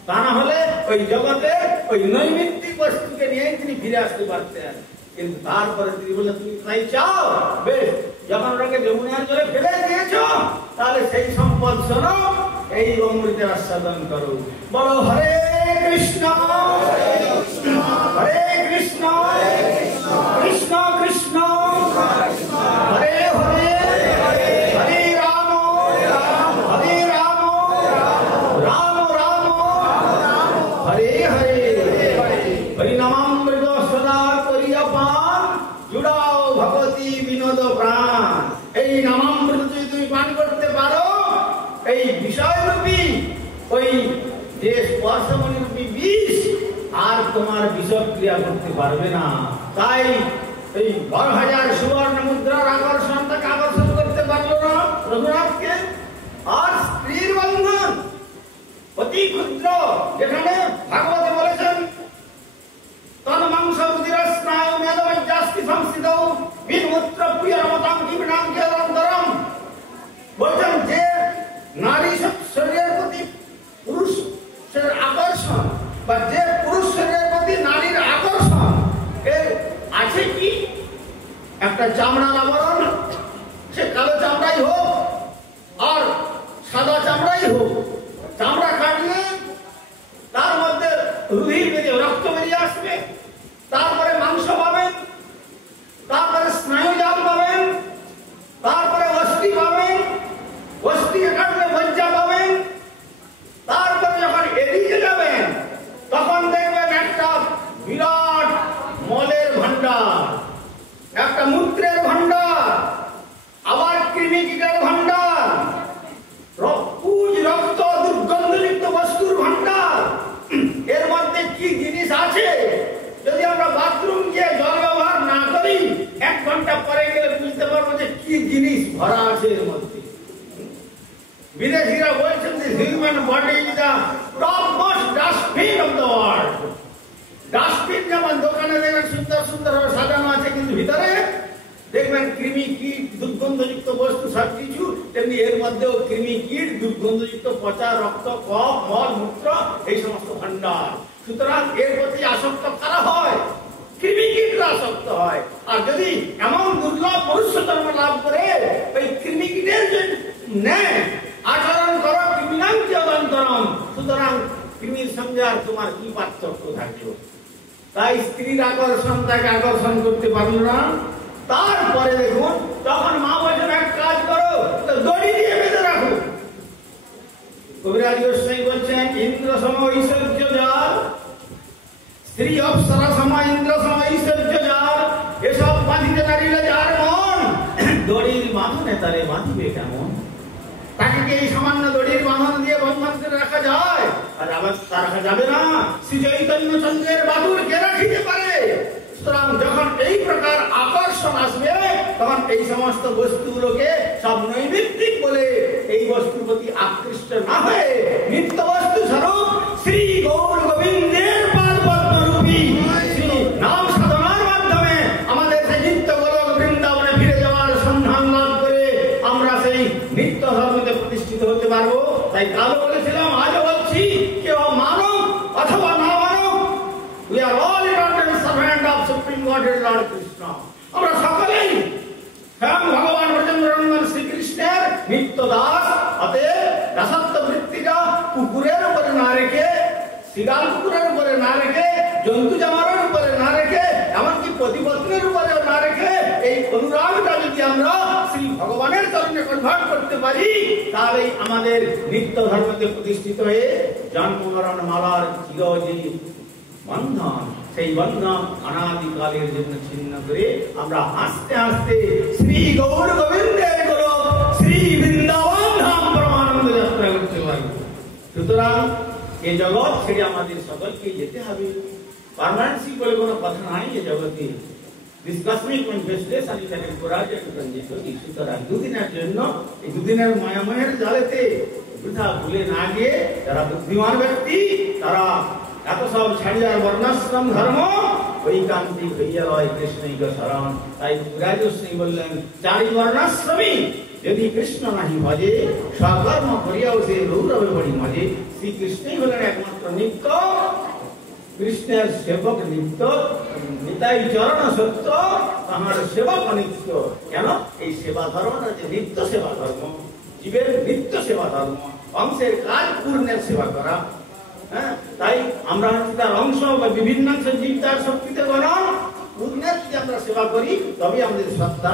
তা না হলে ওই জগতে ওই নৈমিত্তিক বস্তুকে নিয়ে তিনি ফিরে আসতে পারতেন। কিন্তু তারপরে তিনি বললেন, তুমি তাই চাও, বেশ, যখন ওটাকে যমুনার জলে ফেলে দিয়েছ, তাহলে সেই সম্পদ শোনো, এই অমৃতের আস্বাদন করো। বলো হরে কৃষ্ণ হরে কৃষ্ণ কৃষ্ণ কৃষ্ণ হরে হরে হরে রাম হরে রাম রাম রাম হরে হরে। হরিনামামৃত সদা করিয়া পান, জুড়াও ভগবতী বিনোদ প্রাণ। এই নামামৃত যদি তুমি পান করতে পারো, এই বিষয়রূপী ওই যে স্পর্শমণি রূপী বিষ আর তোমার বিষক্রিয়া করতে পারবে না। তাই এই 12,000 সুবর্ণ মুদ্রার আকর্ষণ তাকে আকর্ষণ করতে পারলো না রঘুনাথকে। আর স্ত্রীর বন্ধন অতি ক্ষুদ্র, যেখানে ভাগবতে বলেছেন তন মাংস রুধির স্নায়ু মেদমজ্জাস্তি সংস্থিত বিমূত্র প্রিয়রমতাং কিবনাং কেরন্তরম, বলছেন যে নারী শরীরের প্রতি পুরুষের আকর্ষণ বা যে পুরুষ শরীরের প্রতি নারীর আকর্ষণ এর আছে কি একটা চামড়ার আবরণ, সে কালো চামড়াই হোক আর সাদা চামড়াই হোক, চামড়া কাটলে তার মধ্যে রুধির বেরিয়ে রক্ত বেরিয়ে আসবে, তারপরে মাংস পাবেন, তারপরে স্নায়ুজাল পাবেন, তারপরে অস্থি পাবেন, অস্থিকে কাটলে মজ্জা পাবেন, তারপরে যখন এদিকে যাবেন তখন দেখবেন একটা বিরাট মলের ভান্ডার, একটা মূত্রের ভান্ডার, আবার কৃমি কীটের ভান্ডার, পুজ রক্ত দুর্গন্ধযুক্ত বস্তুর ভান্ডার। এর মধ্যে কি জিনিস আছে যদি আমরা বাথরুম গিয়ে জল ব্যবহার না করি, 1 ঘন্টা পরে গেলে বুঝতে পারবো যে কি জিনিস ভরা আছে এর মধ্যে। বিদেশিরা বলছেন যে human body is the top most dustbin of the world. Dustbin যেমন দোকানে দেখবেন সুন্দর সুন্দর ভাবে সাজানো আছে, কিন্তু ভিতরে দেখবেন কৃমি কীট দুর্গন্ধযুক্ত বস্তু সবকিছু, তেমনি এর মধ্যেও কৃমি কীট দুর্গন্ধযুক্ত পচা রক্ত, কফ, মল, মূত্র, এই সমস্ত ভান্ডার। সুতরাং এর প্রতি আসক্ত কারা হয়? কৃমি কীটরা আসক্ত হয়। আর যদি এমন দুর্লভ মনুষ্য জন্ম লাভ করে ওই কৃমি কীটের যে নেয় আচরণ করো, কৃমিনাং চিরন্তরম, সুতরাং কৃমির সঙ্গে আর তোমার কি পার্থক্য থাকলো? তাই স্ত্রীর আকর্ষণ তাকে আকর্ষণ করতে পারল না। তারপরে দেখুন তখন মা বলছেন এক কাজ করো, দড়ি দিয়ে বেঁধে রাখো। কবিরাজ গোস্বামী বলছেন ইন্দ্র সম ঐশ্বর্য যার, স্ত্রী অপ্সরা সম ইন্দ্র সম ঐশ্বর্য যার, এসব বাঁধিতে নারিলে যার মন, দড়ির বাঁধনে তারে বাঁধিবে কেমন? তাকে কি এই সামান্য দড়ির বাঁধন দিয়ে বন্ধন করে রাখা যায়? আর আবার তা রাখা যাবে না। শ্রী চৈতন্য চন্দ্রের বাদুর কে রাখিতে পারে? সুতরাং যখন এই প্রকার আকর্ষণ আসবে, তখন এই সমস্ত বস্তুগুলোকে সব নৈমিত্তিক বলে এই বস্তুর প্রতি আকৃষ্ট না হয়ে নিত্য বস্তু স্বরূপ শ্রী গৌর গোবিন্দের পাদ পদ্মরূপী শ্রী নাম সাধনার মাধ্যমে আমাদের সেই নিত্য গোলক বৃন্দাবনে ফিরে যাওয়ার সন্ধান লাভ করে আমরা সেই নিত্য ধর্মতে প্রতিষ্ঠিত হতে পারবো। তাই কালও বলেছিলাম, আজও বলছি, কেউ মানব অথবা না মানব, we are all eternal servants মঠের লর্ড কৃষ্ণ। আমরা সকলেই স্বয়ং ভগবান ব্রজেন্দ্রনন্দন শ্রীকৃষ্ণের নিত্য দাস। অতএব দাসত্ব বৃত্তিটা কুকুরের উপরে না রেখে, শিগাল কুকুরের উপরে না রেখে, জন্তু জামারের উপরে না রেখে, এমনকি প্রতিপত্তির উপরেও না রেখে এই অনুরাগটা যদি আমরা শ্রী ভগবানের চরণে কনভার্ট করতে পারি, তাহলেই আমাদের নিত্য ধর্মতে প্রতিষ্ঠিত হয়ে জন্ম মরণ মালার চিরজীবী বন্ধন, সেই বন্ধন অনাদিকালের জন্য ছিন্ন করে আমরা আস্তে আস্তে শ্রী গৌর গোবিন্দের গোলক শ্রী বৃন্দাবন ধাম পরমানন্দ যাত্রা করতে পারি। সুতরাং এই জগৎ ছেড়ে আমাদের সকলকে যেতে হবে। পার্মানেন্সি বলে কোনো কথা নাই এই জগতে। This cosmic manifestation is an encourage and transition. সুতরাং দুদিনের জন্য এই দুদিনের মায়াময়ের জালেতে বৃথা ভুলে না গিয়ে যারা বুদ্ধিমান ব্যক্তি তারা এত সব ছাড়িয়ার বর্ণাশ্রম ধর্ম ঐকান্তিক হইয়া রয় কৃষ্ণৈক শরণ। তাই রাজশ্রী বললেন চারি বর্ণাশ্রমী যদি কৃষ্ণ নাহি ভজে সকর্ম করিয়াও সে রৌরবে বড়ি মজে। শ্রীকৃষ্ণই হলেন একমাত্র নিত্য, কৃষ্ণের সেবক নিত্য, নিতাই চরণ সত্য, তাহার সেবক অনিত্য। কেন? এই সেবা ধর্ম যে নিত্য সেবা ধর্ম, জীবের নিত্য সেবা ধর্ম, অংশের কাজ পূর্ণের সেবা করা। হ্যাঁ, তাই আমরা তার অংশ বা বিভিন্ন জীব তার শক্তিতে গণন পূর্ণের যদি আমরা সেবা করি তবে আমাদের সত্তা।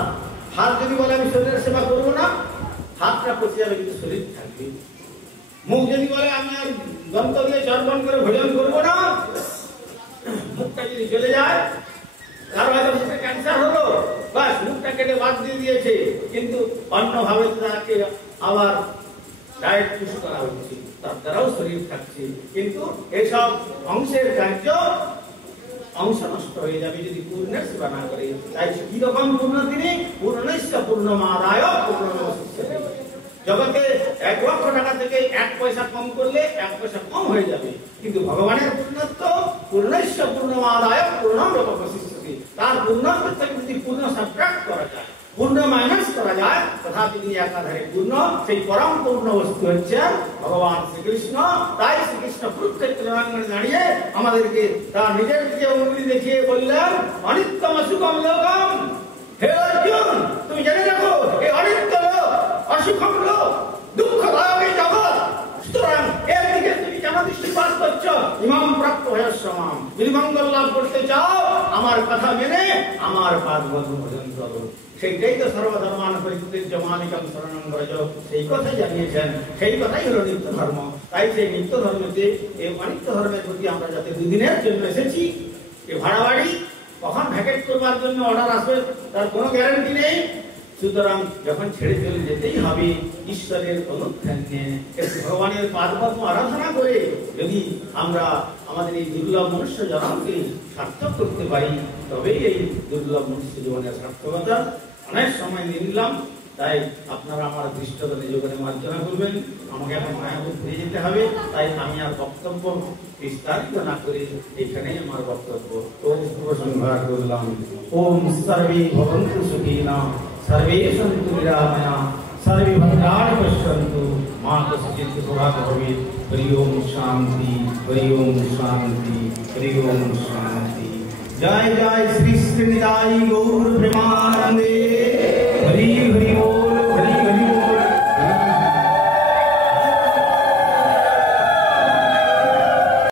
হাত যদি বলে আমি শরীরের সেবা করবো না, হাতটা পচে যাবে কিন্তু শরীর থাকবে। মুখ যদি বলে আমি আর দন্ত দিয়ে চর্পণ করে ভোজন করবো না, মুখটা যদি চলে যায়, কারো হয়তো মুখে ক্যান্সার হলো, বাস মুখটা কেটে বাদ দিয়ে দিয়েছে, কিন্তু অন্যভাবে তাকে আবার ডায়েট পুশ করা হচ্ছে, তার দ্বারাও শরীর থাকছে। কিন্তু এসব অংশের কার্য অংশ নষ্ট হয়ে যাবে যদি পূর্ণের সেবা না করে। তাই কি রকম পূর্ণ তিনি? পূর্ণস্য পূর্ণমাদায় পূর্ণমেবাবশিষ্যতে। জগতে 1 লক্ষ টাকা থেকে 1 পয়সা কম করলে 1 পয়সা কম হয়ে যাবে, কিন্তু ভগবানের পূর্ণত্ব পূর্ণস্য পূর্ণমাদায় পূর্ণমেবাবশিষ্যতে। তার পূর্ণত্ব থেকে যদি পূর্ণ সাবট্রাক্ট করা যায়, পূর্ণ মাইনাস করা যায়, তথাপি তিনি একাধারে পূর্ণ। সেই পরম পূর্ণ বস্তু হচ্ছে ভগবান শ্রীকৃষ্ণ। তাই শ্রীকৃষ্ণ কুরুক্ষেত্র রণাঙ্গনে দাঁড়িয়ে আমাদেরকে তার নিজের দিকে উঙ্গলি দেখিয়ে বললেন অনিত্যম অসুখম লোকম। হে অর্জুন, তুমি জেনে রাখো এই অনিত্য লোক, অসুখম লোক, দুঃখদায়ক এই জগৎ। সুতরাং এর দিকে তুমি কেন দৃষ্টিপাত করছো? ইমাম প্রাপ্ত হয়স্যমাম। যদি মঙ্গল লাভ করতে চাও আমার কথা মেনে আমার পাদ ভজন করো। সেইটাই তো সর্বধর্মান পরিত্যাজ্য মামেকং শরণং ব্রজ। সেই কথাই জানিয়েছেন, সেই কথাই হলো নিত্য ধর্ম। তাই সেই নিত্য ধর্মতে এই অনিত্য ধর্মের প্রতি আমরা যাতে দুদিনের জন্য এসেছি, এই ভাড়া বাড়ি কখন ভ্যাকেট করবার জন্য অর্ডার আসবে তার কোনো গ্যারান্টি নেই। সুতরাং যখন ছেড়ে চলে যেতেই হবে ঈশ্বরের অনুধ্যান নিয়ে ভগবানের পাদপদ্ম আরাধনা করে যদি আমরা আমাদের এই দুর্লভ মনুষ্য জন্মকে সার্থক করতে পারি, তবেই এই দুর্লভ মনুষ্য জীবনের সার্থকতা। অনেক সময় নিয়ে নিলাম, তাই আপনারা আমার দৃষ্টতা নিযোগনে মার্জনা করবেন। আমাকে এখন মায়াপুর ফিরে যেতে হবে, তাই আমি আর বক্তব্য বিস্তারিত না করে এখানেই আমার বক্তব্য উপসংহার করলাম। ওম সর্বে ভবন্তু সুখিনা, সর্বে সন্তু নিরাময়া, সর্বে ভদ্রাণি পশ্যন্তু, মা কশ্চিৎ দুঃখভাগ্ ভবেৎ। হরি ওম শান্তি, হরি ওম শান্তি, হরি ওম শান্তি। জয় জয় শ্রী শ্রীনিতাই গৌর প্রেমানন্দে।